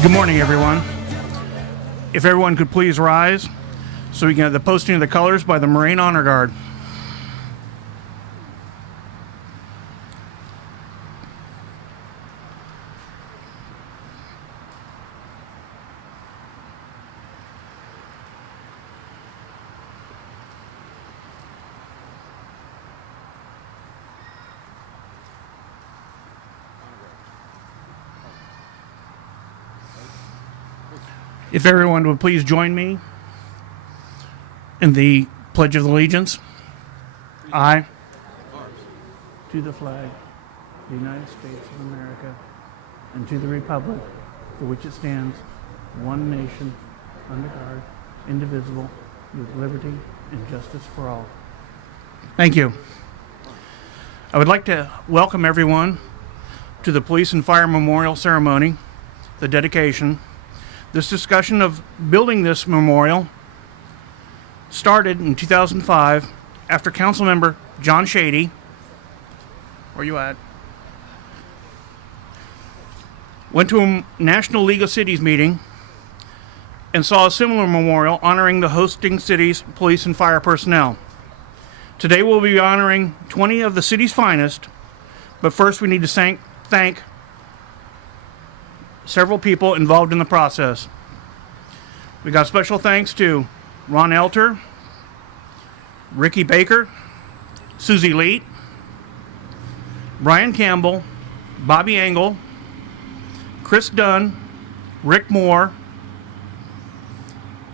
Good morning, everyone. If everyone could please rise so we can have the posting of the colors by the Moraine Honor Guard. If everyone would please join me in the Pledge of Allegiance. I, to the flag, the United States of America, and to the republic for which it stands, one nation, under God, indivisible, with liberty and justice for all. Thank you. I would like to welcome everyone to the Police and Fire Memorial Ceremony, the dedication. This discussion of building this memorial started in 2005 after Councilmember John Shady, where you at, went to a National League of Cities meeting and saw a similar memorial honoring the hosting city's police and fire personnel. Today we'll be honoring 20 of the city's finest, but first we need to thank several people involved in the process. We got special thanks to Ron Elter, Ricky Baker, Susie Leet, Brian Campbell, Bobby Engel, Chris Dunn, Rick Moore,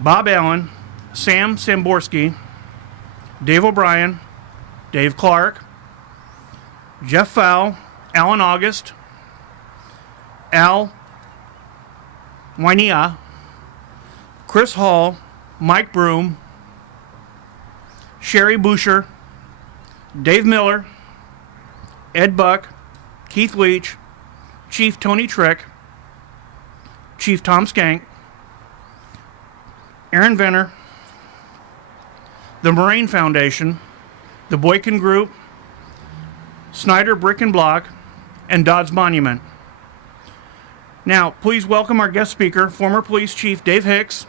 Bob Allen, Sam Samborski, Dave O'Brien, Dave Clark, Jeff Fowl, Alan August, Al Wainia, Chris Hall, Mike Broom, Sherry Boucher, Dave Miller, Ed Buck, Keith Leach, Chief Tony Trick, Chief Tom Skank, Aaron Venner, the Moraine Foundation, the Boykin Group, Snyder Brick and Block, and Dodds Monument. Now, please welcome our guest speaker, former Police Chief Dave Hicks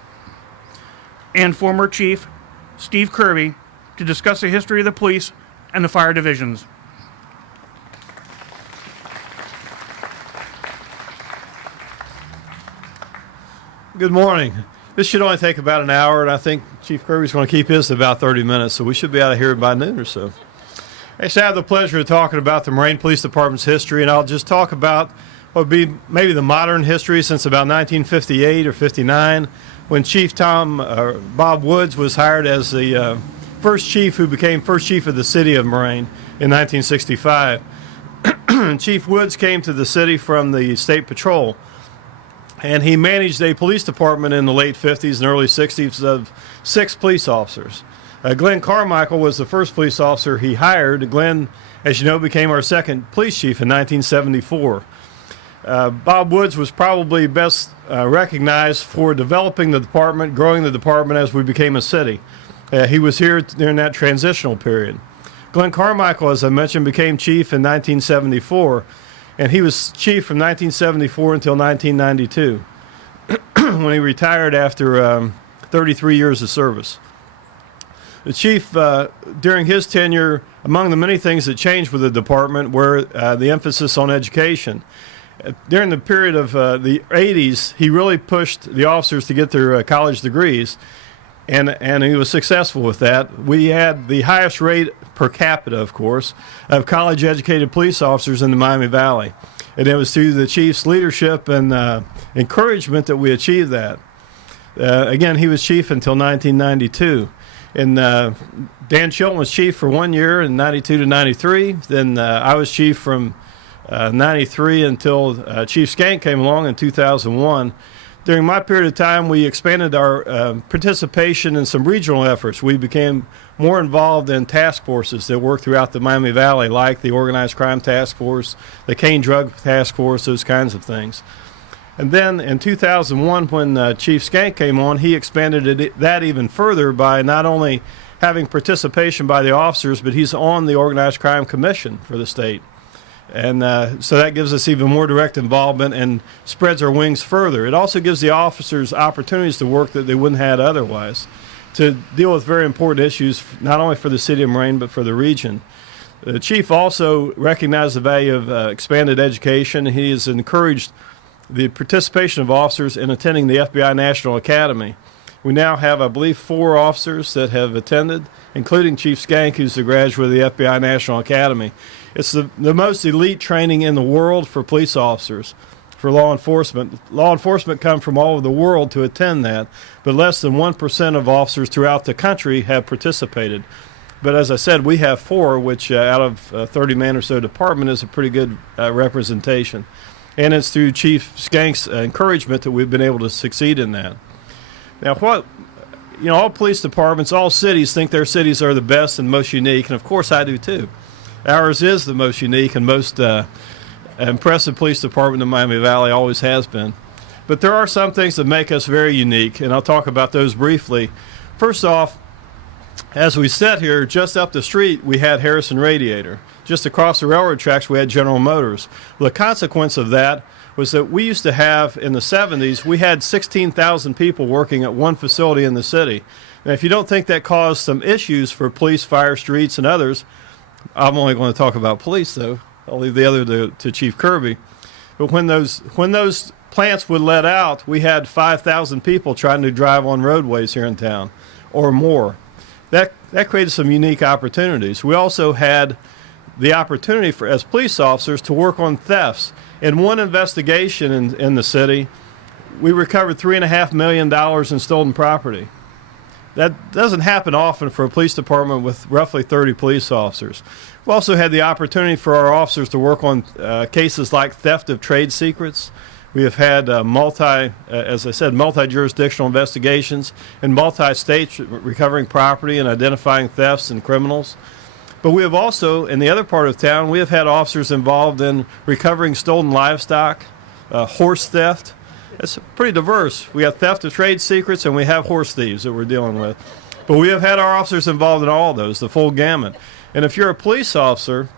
and former Chief Steve Kirby, to discuss the history of the police and the fire divisions. Good morning. This should only take about an hour, and I think Chief Kirby's going to keep his to about 30 minutes, so we should be out of here by noon or so. I just have the pleasure of talking about the Moraine Police Department's history, and I'll just talk about what would be maybe the modern history since about 1958 or 59, when Chief Bob Woods was hired as the first chief who became first chief of the City of Moraine in 1965. Chief Woods came to the city from the State Patrol, and he managed a police department in the late 50s and early 60s of 6 police officers. Glenn Carmichael was the first police officer he hired. Glenn, as you know, became our second police chief in 1974. Bob Woods was probably best recognized for developing the department, growing the department as we became a city. He was here during that transitional period. Glenn Carmichael, as I mentioned, became chief in 1974, and he was chief from 1974 until 1992, when he retired after 33 years of service. The chief, during his tenure, among the many things that changed with the department were the emphasis on education. During the period of the 80s, he really pushed the officers to get their college degrees, and he was successful with that. We had the highest rate per capita, of course, of college-educated police officers in the Miami Valley, and it was through the chief's leadership and encouragement that we achieved that. Again, he was chief until 1992, and Dan Chilton was chief for 1 year in 92 to 93. Then I was chief from 93 until Chief Skank came along in 2001. During my period of time, we expanded our participation in some regional efforts. We became more involved in task forces that work throughout the Miami Valley, like the Organized Crime Task Force, the Cane Drug Task Force, those kinds of things. And then in 2001, when Chief Skank came on, he expanded that even further by not only having participation by the officers, but he's on the Organized Crime Commission for the state. And so that gives us even more direct involvement and spreads our wings further. It also gives the officers opportunities to work that they wouldn't have had otherwise, to deal with very important issues, not only for the City of Moraine, but for the region. The chief also recognized the value of expanded education. He has encouraged the participation of officers in attending the FBI National Academy. We now have, I believe, 4 officers that have attended, including Chief Skank, who's a graduate of the FBI National Academy. It's the most elite training in the world for police officers, for law enforcement. Law enforcement come from all over the world to attend that, but less than 1% of officers throughout the country have participated. But as I said, we have 4, which out of 30-man or so department is a pretty good representation. And it's through Chief Skank's encouragement that we've been able to succeed in that. Now, all police departments, all cities think their cities are the best and most unique, and of course I do too. Ours is the most unique and most impressive police department in Miami Valley, always has been. But there are some things that make us very unique, and I'll talk about those briefly. First off, as we sit here, just up the street, we had Harrison Radiator. Just across the railroad tracks, we had General Motors. Well, the consequence of that was that we used to have, in the 70s, we had 16,000 people working at one facility in the city. Now, if you don't think that caused some issues for police, fire, streets, and others, I'm only going to talk about police, though. I'll leave the other to Chief Kirby. But when those plants would let out, we had 5,000 people trying to drive on roadways here in town, or more. That created some unique opportunities. We also had the opportunity for, as police officers, to work on thefts. In one investigation in the city, we recovered $3.5 million in stolen property. That doesn't happen often for a police department with roughly 30 police officers. We also had the opportunity for our officers to work on cases like theft of trade secrets. We have had multi-jurisdictional investigations in multi-states recovering property and identifying thefts and criminals. But we have also, in the other part of town, we have had officers involved in recovering stolen livestock, horse theft. It's pretty diverse. We have theft of trade secrets, and we have horse thieves that we're dealing with. But we have had our officers involved in all of those, the full gamut. And if you're a police officer,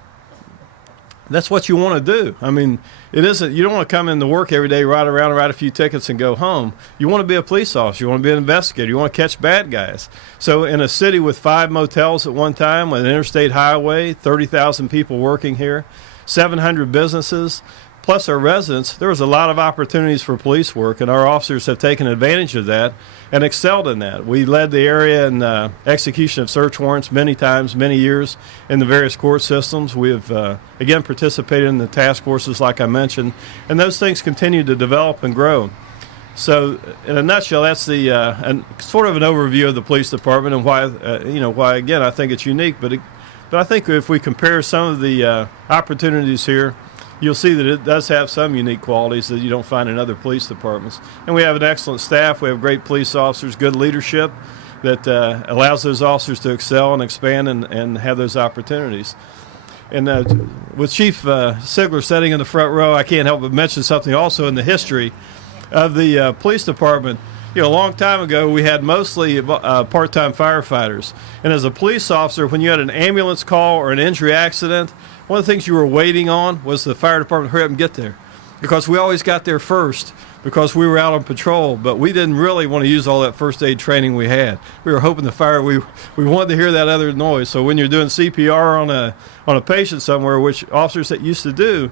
that's what you want to do. I mean, it isn't. You don't want to come into work every day, ride around, write a few tickets, and go home. You want to be a police officer. You want to be an investigator. You want to catch bad guys. So in a city with 5 motels at one time, with an interstate highway, 30,000 people working here, 700 businesses, plus our residents, there was a lot of opportunities for police work, and our officers have taken advantage of that and excelled in that. We led the area in execution of search warrants many times, many years in the various court systems. We have, again, participated in the task forces like I mentioned, and those things continue to develop and grow. So in a nutshell, that's the sort of an overview of the police department and why, why, again, I think it's unique. But I think if we compare some of the opportunities here, you'll see that it does have some unique qualities that you don't find in other police departments. And we have an excellent staff. We have great police officers, good leadership that allows those officers to excel and expand and have those opportunities. And with Chief Sigler sitting in the front row, I can't help but mention something also in the history of the police department. A long time ago, we had mostly part-time firefighters. And as a police officer, when you had an ambulance call or an injury accident, one of the things you were waiting on was the fire department to hurry up and get there, because we always got there first because we were out on patrol, but we didn't really want to use all that first aid training we had. We were hoping we wanted to hear that other noise. So when you're doing CPR on a patient somewhere, which officers that used to do,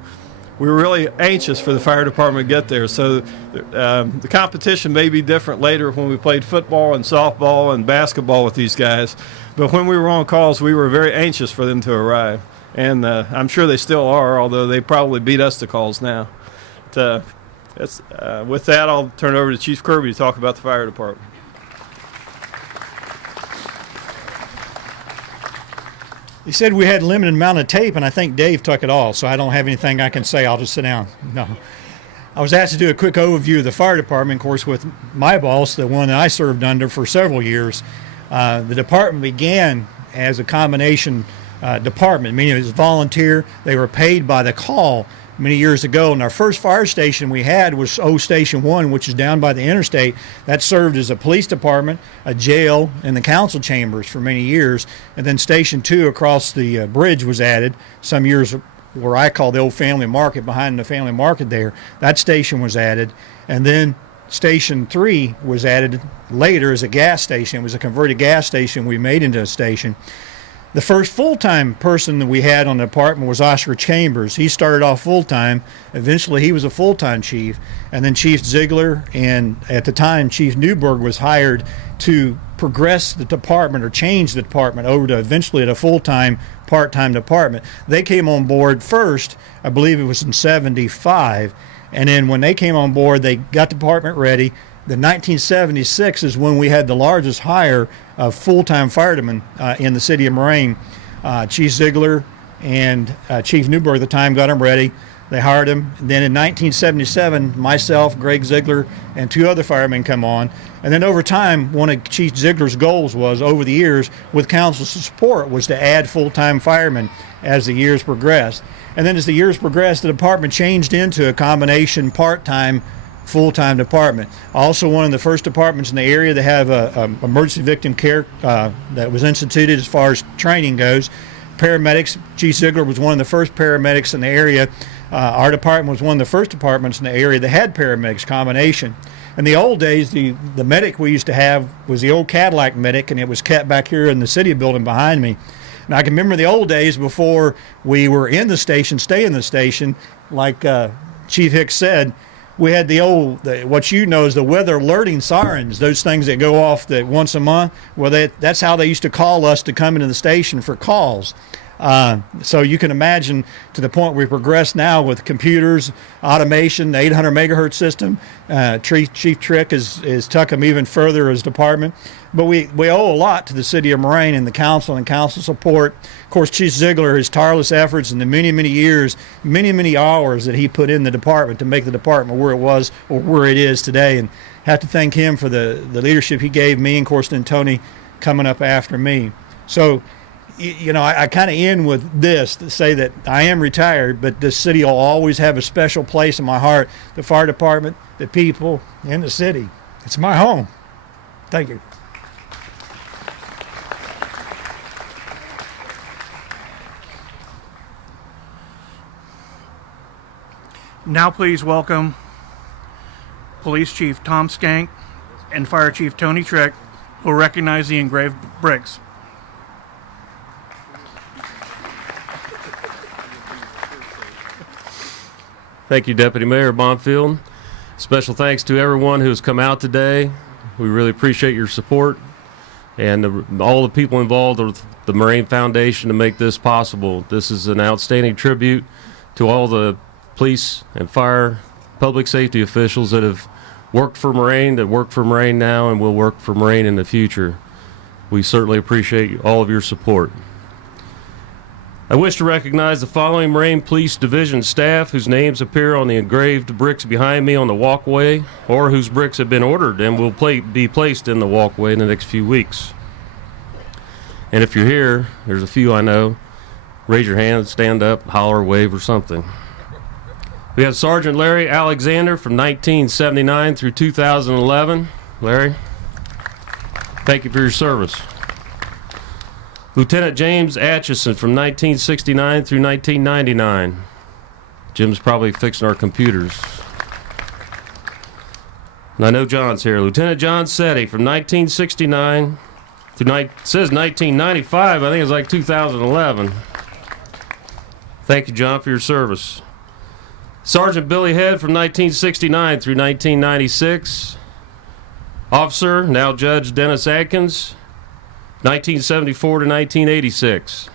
we were really anxious for the fire department to get there. So the competition may be different later when we played football and softball and basketball with these guys, but when we were on calls, we were very anxious for them to arrive. And I'm sure they still are, although they probably beat us to calls now. With that, I'll turn it over to Chief Kirby to talk about the fire department. He said we had a limited amount of tape, and I think Dave took it all, so I don't have anything I can say. I'll just sit down. No. I was asked to do a quick overview of the fire department, of course, with my boss, the one that I served under for several years. The department began as a combination department, meaning it was volunteer. They were paid by the call many years ago, and our first fire station we had was Station 1, which is down by the interstate. That served as a police department, a jail, and the council chambers for many years. And then Station 2 across the bridge was added some years where I call the old family market, behind the family market there. That station was added. And then Station 3 was added later as a gas station. It was a converted gas station we made into a station. The first full-time person that we had on the department was Oscar Chambers. He started off full-time. Eventually, he was a full-time chief. And then Chief Ziegler and, at the time, Chief Newberg was hired to progress the department or change the department over to eventually a full-time, part-time department. They came on board first, I believe it was in 75. And then when they came on board, they got the department ready. The 1976 is when we had the largest hire of full-time firemen in the city of Moraine. Chief Ziegler and Chief Newberg at the time got them ready. They hired him. And then in 1977, myself, Greg Ziegler, and 2 other firemen come on. And then over time, one of Chief Ziegler's goals was, over the years, with council's support, was to add full-time firemen as the years progressed. And then as the years progressed, the department changed into a combination part-time, full-time department. Also one of the first departments in the area to have a emergency victim care that was instituted as far as training goes. Paramedics, Chief Ziegler was one of the first paramedics in the area. Our department was one of the first departments in the area that had paramedics combination. In the old days, the medic we used to have was the old Cadillac medic, and it was kept back here in the City Building behind me. And I can remember the old days before we were in the station, stay in the station, like Chief Hicks said. We had what you know is the weather alerting sirens, those things that go off once a month. Well, that's how they used to call us to come into the station for calls. So you can imagine, to the point we progress now with computers, automation, the 800 megahertz system. Chief Trick is took them even further as department. But we owe a lot to the city of Moraine and the council and council support. Of course, Chief Ziegler, his tireless efforts and the many, many years, many hours that he put in the department to make the department where it was or where it is today. And have to thank him for the leadership he gave me, and of course then Tony coming up after me. So, you know, I kind of end with this to say that I am retired, but this city will always have a special place in my heart. The fire department, the people, and the city. It's my home. Thank you. Now please welcome Police Chief Tom Skank and Fire Chief Tony Trick, who will recognize the engraved bricks. Thank you, Deputy Mayor Bonfield. Special thanks to everyone who has come out today. We really appreciate your support, and all the people involved with the Moraine Foundation to make this possible. This is an outstanding tribute to all the police and fire, public safety officials that have worked for Moraine, that work for Moraine now, and will work for Moraine in the future. We certainly appreciate all of your support. I wish to recognize the following Moraine Police Division staff whose names appear on the engraved bricks behind me on the walkway, or whose bricks have been ordered and will be placed in the walkway in the next few weeks. And if you're here, there's a few I know, raise your hand, stand up, holler, wave, or something. We have Sergeant Larry Alexander from 1979 through 2011. Larry, thank you for your service. Lieutenant James Atchison from 1969 through 1999. Jim's probably fixing our computers. And I know John's here. Lieutenant John Setti from 1969 through, it says 1995, I think it's like 2011. Thank you, John, for your service. Sergeant Billy Head from 1969 through 1996. Officer, now Judge Dennis Adkins, 1974 to 1986.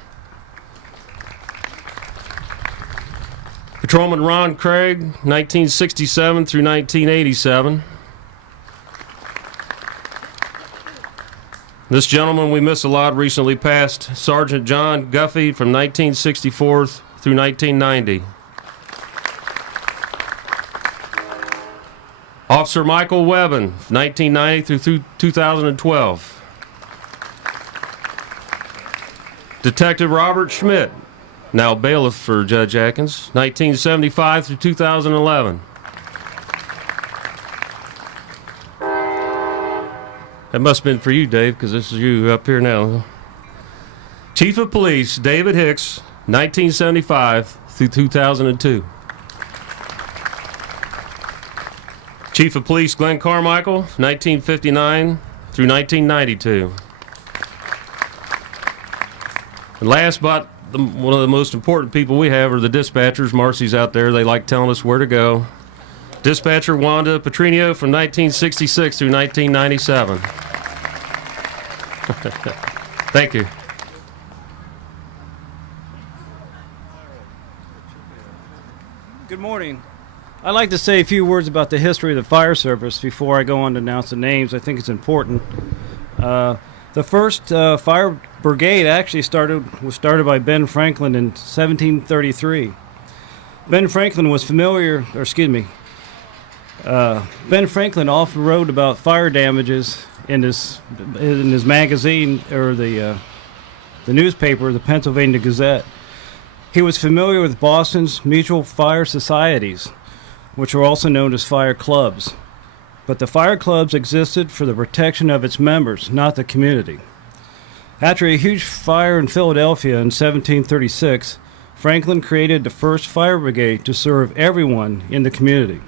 Patrolman Ron Craig, 1967 through 1987. This gentleman we miss a lot, recently passed, Sergeant John Guffey from 1964 through 1990. Officer Michael Webben, 1990 through 2012. Detective Robert Schmidt, now bailiff for Judge Atkins, 1975 through 2011. That must have been for you, Dave, because this is you up here now. Chief of Police David Hicks, 1975 through 2002. Chief of Police Glenn Carmichael, 1959 through 1992. And last but one of the most important people we have are the dispatchers. Marcy's out there. They like telling us where to go. Dispatcher Wanda Petrinio from 1966 through 1997. Thank you. Good morning. I'd like to say a few words about the history of the fire service before I go on to announce the names. I think it's important. The first fire brigade actually was started by Ben Franklin in 1733. Ben Franklin often wrote about fire damages in his magazine or the newspaper, the Pennsylvania Gazette. He was familiar with Boston's mutual fire societies, which were also known as fire clubs. But the fire clubs existed for the protection of its members, not the community. After a huge fire in Philadelphia in 1736, Franklin created the first fire brigade to serve everyone in the community.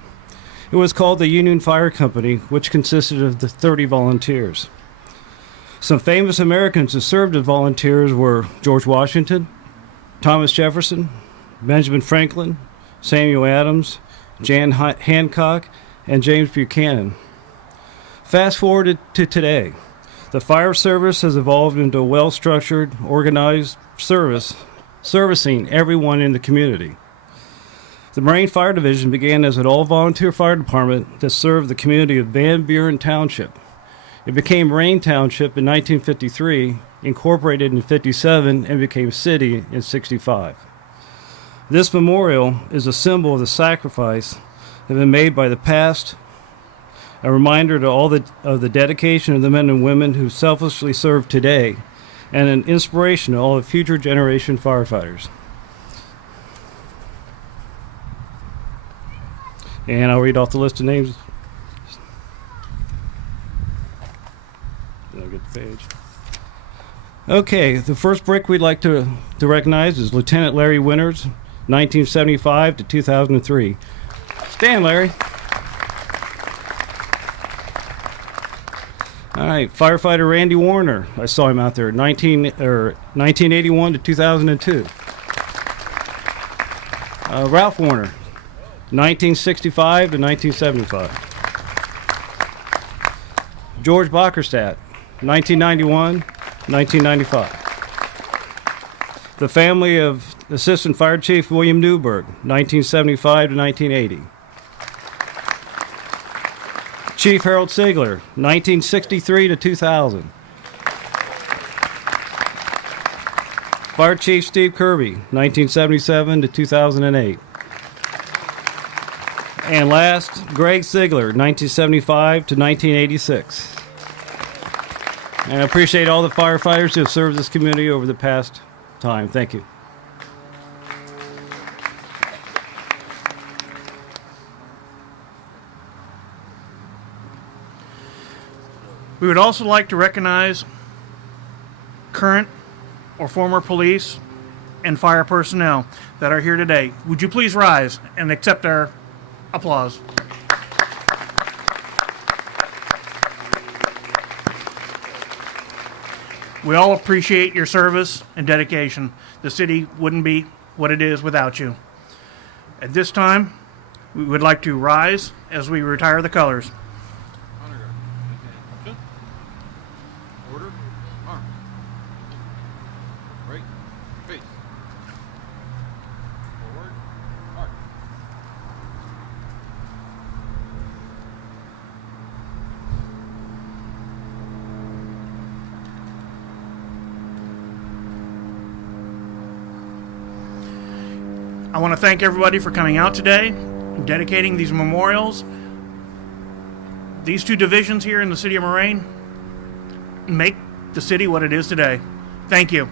It was called the Union Fire Company, which consisted of the 30 volunteers. Some famous Americans who served as volunteers were George Washington, Thomas Jefferson, Benjamin Franklin, Samuel Adams, Jan Hancock, and James Buchanan. Fast forward to today. The fire service has evolved into a well-structured, organized service, servicing everyone in the community. The Moraine Fire Division began as an all-volunteer fire department that served the community of Van Buren Township. It became Moraine Township in 1953, incorporated in 57, and became city in 65. This memorial is a symbol of the sacrifice that have been made by the past, a reminder to of the dedication of the men and women who selflessly serve today, and an inspiration to all the future generation firefighters. And I'll read off the list of names. Then I'll get the page. Okay, the first brick we'd like to recognize is Lieutenant Larry Winters, 1975 to 2003. Stand, Larry. All right, firefighter Randy Warner. I saw him out there, 1981 to 2002. Ralph Warner, 1965 to 1975. George Bockerstadt, 1991, 1995. The family of Assistant Fire Chief William Newberg, 1975 to 1980. Chief Harold Sigler, 1963 to 2000. Fire Chief Steve Kirby, 1977 to 2008. And last, Greg Sigler, 1975 to 1986. And I appreciate all the firefighters who have served this community over the past time. Thank you. We would also like to recognize current or former police and fire personnel that are here today. Would you please rise and accept our applause? We all appreciate your service and dedication. The city wouldn't be what it is without you. At this time, we would like to rise as we retire the colors. Order, arm. Right, face. Forward, arm. I want to thank everybody for coming out today and dedicating these memorials. These two divisions here in the City of Moraine make the city what it is today. Thank you.